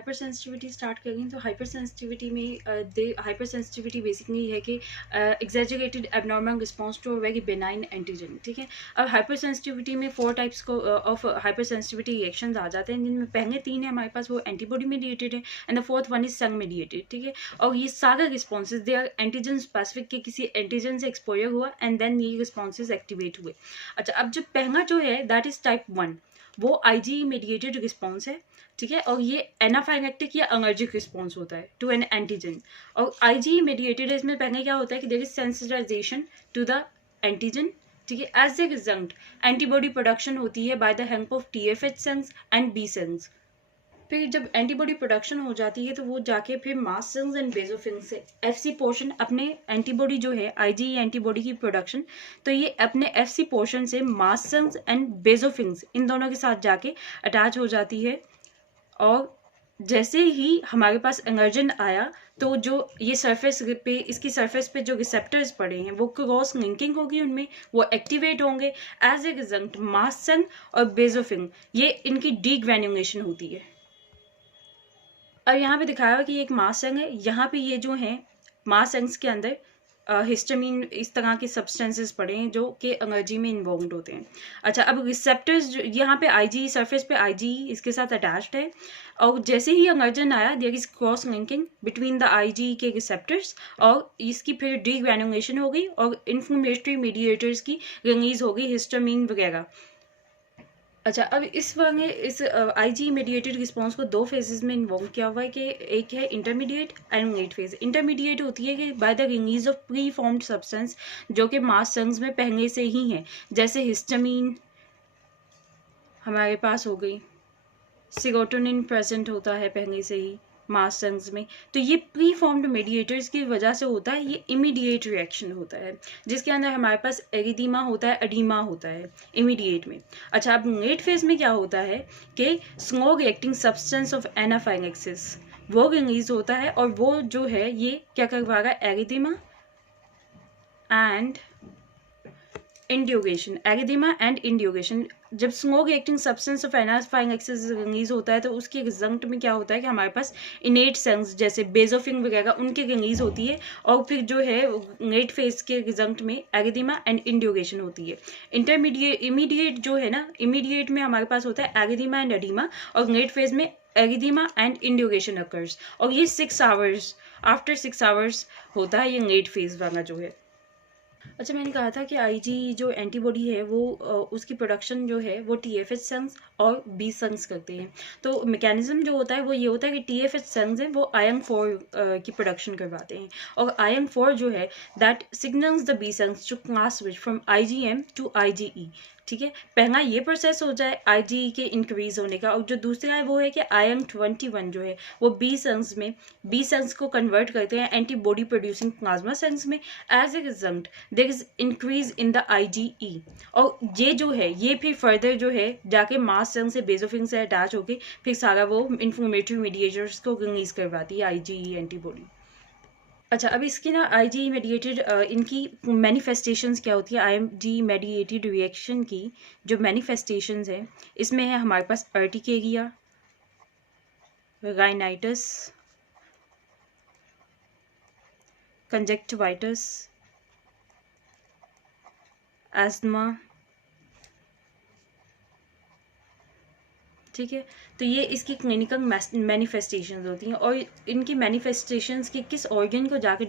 Hyper sensitivity start करें तो hyper sensitivity में हाइपर सेंसिटिविटी बेसिकली है कि exaggerated abnormal response to a very benign antigen. ठीक है, अब हाइपर सेंसिटिविटी में 4 टाइप्स को ऑफ हाइपर सेंसिटिविटी रिएक्शंस आ जाते हैं, जिनमें पहले 3 है हमारे पास, वो एंटीबॉडी मीडिएटेड है and the fourth one is sun mediated. ठीक है, और ये सारे responses they are antigen specific के किसी एंटीजन से एक्सपोजर हुआ एंड देन ये रिस्पॉन्सेज एक्टिवेट हुए। अच्छा, अब जो पहला जो है दैट इज टाइप 1, वो आईजी मीडिएटेड रिस्पॉन्स है। ठीक है, और ये एनाफाइलेक्टिक या एलर्जिक रिस्पॉन्स होता है टू एन एंटीजन। और आईजी मीडिएटेड इसमें पहले क्या होता है कि there is sensitization to the antigen. ठीक है, as a result antibody production होती है by the help of TFH cells and B cells. फिर जब एंटीबॉडी प्रोडक्शन हो जाती है तो वो जाके फिर मास्ट सेल्स एंड बेसोफिल्स से एफसी पोर्शन अपने एंटीबॉडी जो है आईजी एंटीबॉडी की प्रोडक्शन, तो ये अपने एफसी पोर्शन से मास्ट सेल्स एंड बेसोफिल्स इन दोनों के साथ जाके अटैच हो जाती है। और जैसे ही हमारे पास एनर्जन आया तो जो ये सरफेस पे, इसकी सरफेस पे जो रिसेप्टर्स पड़े हैं वो क्रॉस लिंकिंग होगी, उनमें वो एक्टिवेट होंगे। As a result mast cell और बेसोफिल ये इनकी डीग्रैन्युलेशन होती है। और यहाँ पे दिखाया हुआ कि ये एक मास सेल है, यहाँ पे ये जो है मास सेल्स के अंदर हिस्टामिन इस तरह के सब्सटेंसेस पड़े हैं जो कि एनर्जी में इन्वॉल्व होते हैं। अच्छा, अब रिसेप्टर्स यहाँ पे आईजी सरफेस पे आईजी इसके साथ अटैच्ड है, और जैसे ही एनर्जन आया there is cross linking between the IG के रिसेप्टर्स, और इसकी फिर डीग्रैन्युलेशन हो गई और इन्फ्लेमेटरी मीडिएटर्स की रिलीज हो गई, हिस्टामिन वगैरह। अच्छा, अब इस वाले इस आईजी मीडिएटेड रिस्पॉन्स को 2 फेजेस में इन्वॉल्व किया हुआ है कि एक है intermediate and let phase. Intermediate होती है कि by the release of pre formed substance जो कि मास्ट सेल्स में पहले से ही है, जैसे हिस्टामिन हमारे पास हो गई, सेरोटोनिन प्रेजेंट होता है पहले से ही मास्ट सेल्स में। तो ये प्री फॉर्म्ड मीडिएटर्स की वजह से होता है, ये इमीडिएट रिएक्शन होता है जिसके अंदर हमारे पास एरिदीमा होता है, एडीमा होता है इमीडिएट में। अच्छा, अब लेट फेज में क्या होता है कि slow reacting substance of anaphylaxis वो रिलीज होता है, और वो जो है ये क्या करवाएगा, एरिदीमा एंड इंड्यूगेशन। एरिदीमा एंड इंड्यूगेशन, जब slow reacting substance of anaphylaxis release होता है तो उसके रिजल्ट में क्या होता है कि हमारे पास इनेट सेल्स जैसे बेसोफिल वगैरह उनकी रिलीज होती है, और फिर जो है लेट फेज के रिजल्ट में एरिदीमा एंड इंड्यूगेशन होती है। इंटरमीडिएट इमीडिएट जो है ना, इमीडिएट में हमारे पास होता है एरिदीमा एंड एडीमा, और लेट फेज में एरिदीमा एंड इंड्यूगेशन अकर्स, और ये 6 आवर्स आफ्टर 6 आवर्स होता है ये लेट फेज वाला जो है। अच्छा, मैंने कहा था कि आईजी जो एंटीबॉडी है वो उसकी प्रोडक्शन जो है वो टीएफएच सेल्स और बी सेल्स करते हैं। तो मैकेनिज्म जो होता है वो ये होता है कि टीएफएच सेल्स हैं वो आयन 4 की प्रोडक्शन करवाते हैं, और आयन 4 जो है that signals the B cells to class switch from IgM to IgE. ठीक है, पहला ये प्रोसेस हो जाए आईजी के इंक्रीज होने का, और जो दूसरा है वो है कि आयन 21 जो है वो बी सेल्स को कन्वर्ट करते हैं एंटीबॉडी प्रोड्यूसिंग प्लाज्मा सेल्स में। As a result there is increase in the IgE, और ये जो है ये फिर फर्दर जो है जाके मास्ट सेल से बेसोफिल से अटैच होके फिर सारा वो इन्फ्लेमेटरी मीडिएटर्स को रिलीज करवाती है आईजीई एंटीबॉडी। अच्छा, अब इसकी ना आईजी मेडिएटेड इनकी मैनिफेस्टेशंस क्या होती है, आईजी मेडिएटेड रिएक्शन की जो मैनिफेस्टेशंस है इसमें है हमारे पास अर्टिकेरिया, राइनाइटिस, कंजक्टिवाइटिस, एस्थमा। ठीक है, तो ये इसकी क्लिनिकल मैनिफेस्टेशंस होती हैं, और इनकी मैनिफेस्टेशंस की किस ऑर्गन को जाके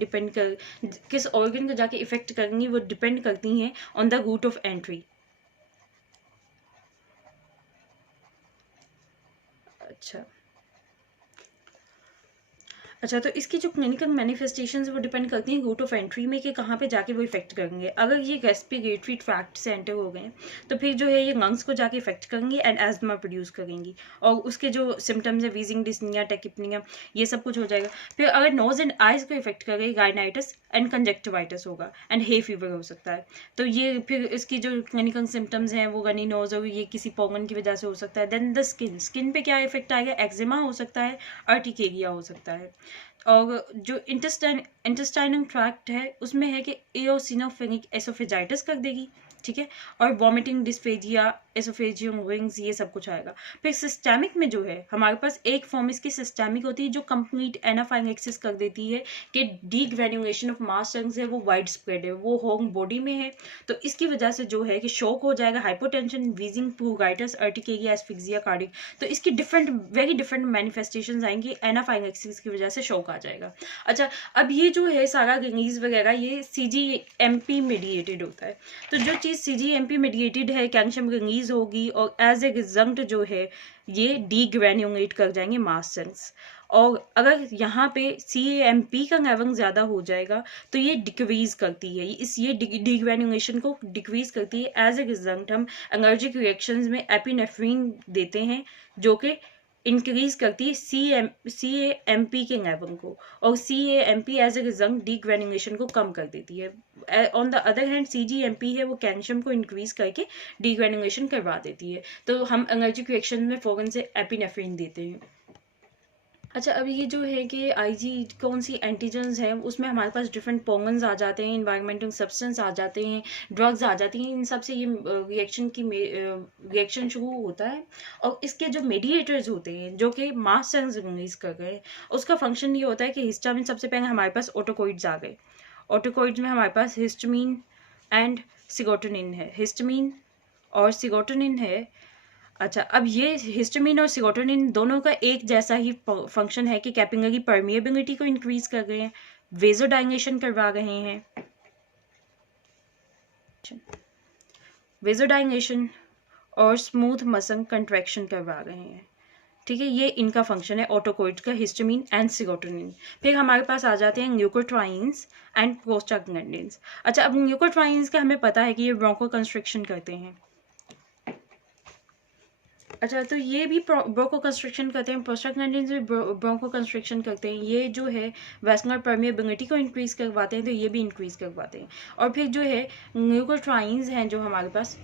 इफेक्ट करेंगी वो डिपेंड करती हैं on the route of entry. अच्छा, तो इसकी जो क्लिनिकल मैनिफेस्टेशंस वो डिपेंड करती हैं रूट ऑफ एंट्री में कि कहाँ पे जाके वो इफेक्ट करेंगे। अगर ये रेस्पिरेटरी ट्रैक्ट से एंटर हो गए तो फिर जो है ये लंग्स को जाके इफेक्ट करेंगे एंड एस्थमा प्रोड्यूस करेंगी, और उसके जो सिम्टम्स है वीजिंग, डिस्निया, टेकिपनिया, ये सब कुछ हो जाएगा। फिर अगर नोज एंड आइज को इफेक्ट करेगी राइनाइटिस एंड कंजक्टिवाइटिस होगा एंड हे फीवर हो सकता है। तो ये फिर इसकी जो क्लिनिकल सिम्टम्स हैं वो रनी नोज और ये किसी पॉलन की वजह से हो सकता है। देन द स्किन पे क्या इफेक्ट आएगा, एक्जिमा हो सकता है, अर्टिकेरिया हो सकता है, और जो इंटेस्टाइनल ट्रैक्ट है उसमें है कि एओसिनोफिलिक एसोफेजाइटिस कर देगी। ठीक है, और वॉमिटिंग, डिस्फेजिया, एसोफेजियम रिंग्स, ये सब कुछ आएगा। फिर सिस्टेमिक में जो है हमारे पास एक फॉर्म इसकी सिस्टेमिक होती है जो कंप्लीट एनाफाइन एक्सिस कर देती है कि डीग्रेन्युलेशन ऑफ मास चंक्स है वो वाइड स्प्रेड है, वो होम बॉडी में है। तो इसकी वजह से जो है कि शॉक हो जाएगा, hypotension, wheezing, pruritus, urticaria, asphyxia, cardiac. तो इसकी वेरी डिफरेंट मैनिफेस्टेशंस आएंगी, एनाफाइन एक्सिस की वजह से शॉक आ जाएगा। अच्छा, अब ये जो है सारा रिलीज वगैरह ये CGMP मेडिएटेड होता है। तो जो चीज़ CGMP मेडिएटेड है, कैल्शियम रिलीज होगी और एज ए रिजल्ट जो है ये डीग्रेन्युलेट कर जाएंगे मास चंक्स। और अगर यहाँ पे CAMP का लेवल ज़्यादा हो जाएगा तो ये डिक्रीज करती है, ये डीग्रेन्युलेशन को डिक्रीज करती है। एज ए रिजल्ट हम एलर्जिक रिएक्शंस में एपिनेफ्रिन देते हैं जो कि इंक्रीज करती है CAMP के लेवल को, और CAMP as a result degranulation को कम कर देती है। On the other hand CGMP है वो कैल्शियम को इंक्रीज करके डीग्रेन्युलेशन करवा देती है। तो हम एलर्जिक रिएक्शन में फौरन से एपिनेफ्रिन देते हैं। अच्छा, अब ये जो है कि IG कौन सी एंटीजन्स हैं उसमें हमारे पास डिफरेंट पोर्गन्स आ जाते हैं, इन्वायरमेंटल सब्सटेंस आ जाते हैं, ड्रग्स आ जाती हैं, इन सब से ये रिएक्शन शुरू होता है। और इसके जो मेडिएटर्स होते हैं जो कि मास चंक्स रिलीज कर गए, उसका फंक्शन ये होता है कि हिस्टामिन, सबसे पहले हमारे पास ऑटोकॉइड्स आ गए। ऑटोकॉइड्स में हमारे पास हिस्टामिन एंड सेरोटोनिन है, हिस्टामिन और सेरोटोनिन है। अच्छा, अब ये हिस्टामिन और सेरोटोनिन दोनों का एक जैसा ही फंक्शन है कि कैपिलरी परमिएबिलिटी को इंक्रीज कर रहे हैं, वेजोडाइलेशन करवा रहे हैं, वेजोडाइलेशन और स्मूथ मसल कंट्रैक्शन करवा रहे हैं। ठीक है, ये इनका फंक्शन है ऑटोकॉइड्स का, हिस्टामिन एंड सेरोटोनिन। फिर हमारे पास आ जाते हैं ल्यूकोट्राइन्स एंड प्रोस्टाग्लैंडिन्स। अच्छा, अब ल्यूकोट्राइन्स का हमें पता है कि ये ब्रोंको कंस्ट्रिक्शन करते हैं। अच्छा, तो ये भी ब्रोंको कंस्ट्रिक्शन करते हैं, प्रोस्टाग्लैंडिन्स भी ब्रोंको कंस्ट्रिक्शन करते हैं। ये जो है वैस्कुलर परमिएबिलिटी को इंक्रीज करवाते हैं, तो ये भी इंक्रीज करवाते हैं। और फिर जो है ल्यूकोट्राइन्स हैं जो हमारे पास,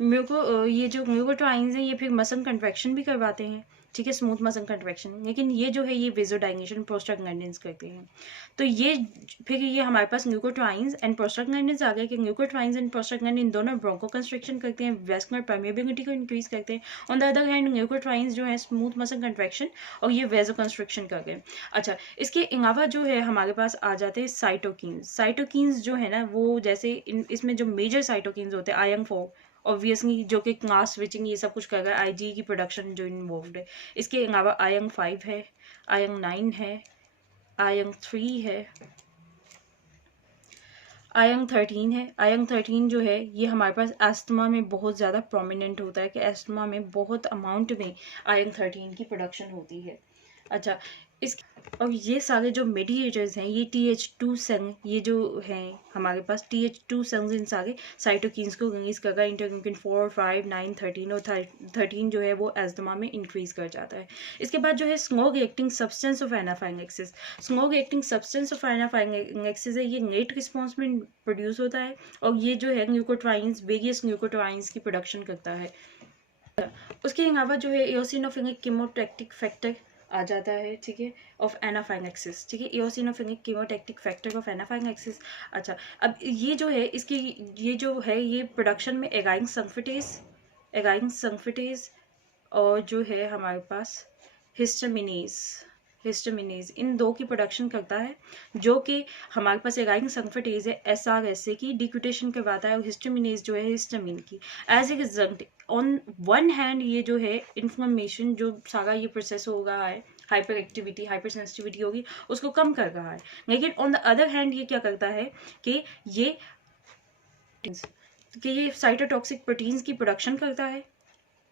ये जो ल्यूकोट्राइन्स हैं ये फिर मसल कंट्रैक्शन भी करवाते हैं। ठीक है, स्मूथ मसल कंट्रैक्शन, लेकिन ये जो है ये वेजोडाइलेशन प्रोस्टाग्लैंडिन्स करते हैं। तो ये फिर ये हमारे पास ल्यूकोट्राइन्स एंड प्रोस्टाग्लैंडिन्स आ गए कि ल्यूकोट्राइन्स एंड प्रोस्टाग्लैंडिन दोनों ब्रोंको कंस्ट्रिक्शन करते हैं, वैस्कुलर परमिएबिलिटी को इंक्रीज करते हैं। On the other hand leukotrienes जो है स्मूथ मसल कंट्रैक्शन और ये वेजो कंस्ट्रिक्शन कर गए। अच्छा, इसके अलावा जो है हमारे पास आ जाते हैं साइटोकिन्स। साइटोकिन्स जो है ना वो जैसे इसमें जो मेजर साइटोकिन्स होते हैं आयरन 4 ऑब्वियसली जो कि क्लास स्विचिंग ये सब कुछ कर रहा है, IG की प्रोडक्शन जो इन्वॉल्व है। इसके अलावा आयरन 5 है, आयरन 9 है, आयरन 3 है, आयरन 13 है। आयरन 13 जो है ये हमारे पास एस्थमा में बहुत ज़्यादा प्रोमिनेंट होता है कि एस्थमा में बहुत अमाउंट में आयरन 13 की प्रोडक्शन होती है। अच्छा, इस और ये सारे जो मेडिएटर्स हैं ये TH2 सेल, ये जो हैं हमारे पास TH2 सेल्स इन सारे साइटोकिन्स को रिलीज कर रहा है। इंटरल्यूकिन 4, 5, 9, 13 और 13 जो है वो एस्थमा में इंक्रीज कर जाता है। इसके बाद जो है slow reacting substance of anaphylaxis. Slow reacting substance of anaphylaxis है, ये लेट रिस्पॉन्स में प्रोड्यूस होता है और ये जो है ल्यूकोट्राइन्स, वेरियस ल्यूकोट्राइन्स की प्रोडक्शन करता है। उसके अलावा जो है एओसिनोफिलिक कीमोटैक्टिक फैक्टर आ जाता है, ठीक है, ऑफ एनाफाइन एक्सिस। ठीक है, एओसिनोफिलिक कीमोटैक्टिक फैक्टर ऑफ एनाफाइन एक्सिस। अच्छा, अब ये जो है इसकी ये जो है ये प्रोडक्शन में एगाइन संफिटेज और जो है हमारे पास हिस्टामिनेज इन दो की प्रोडक्शन करता है, जो कि हमारे पास एगाइन संफिटेज है SRSA की डिक्यूटेशन करवाता है और हिस्टामिनेज जो है हिस्टामिन की। As a result on one hand ये जो है इन्फ्लेमेशन जो सारा ये प्रोसेस हो रहा है, हाइपर एक्टिविटी, हाइपर सेंसिटिविटी होगी उसको कम कर रहा है। लेकिन ऑन द अदर हैंड ये क्या करता है कि ये साइटोटॉक्सिक प्रोटीन्स की प्रोडक्शन करता है,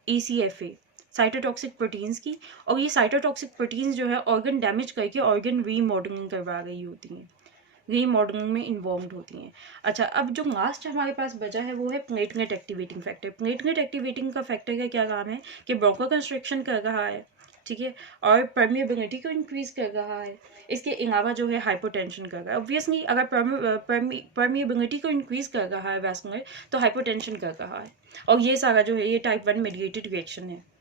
ECFA साइटोटॉक्सिक प्रोटीन्स की। और ये साइटोटॉक्सिक प्रोटीन्स जो है ऑर्गन डैमेज करके ऑर्गन रीमॉडलिंग करवा रही होती हैं, रीमॉडलिंग में इन्वॉल्व होती हैं। अच्छा, अब जो लास्ट हमारे पास बचा है वो है platelet activating factor. Platelet activating का फैक्टर का क्या काम है कि ब्रोंको कंस्ट्रिक्शन कर रहा है, ठीक है, और परमिएबिलिटी को इंक्रीज कर रहा है। इसके अलावा जो है हाइपोटेंशन कर रहा है। ऑब्वियसली अगर परमिएबिलिटी को इंक्रीज कर रहा है वैस्कुलर तो हाइपोटेंशन कर रहा है। और ये सारा जो है ये टाइप 1 मेडिएटेड रिएक्शन है।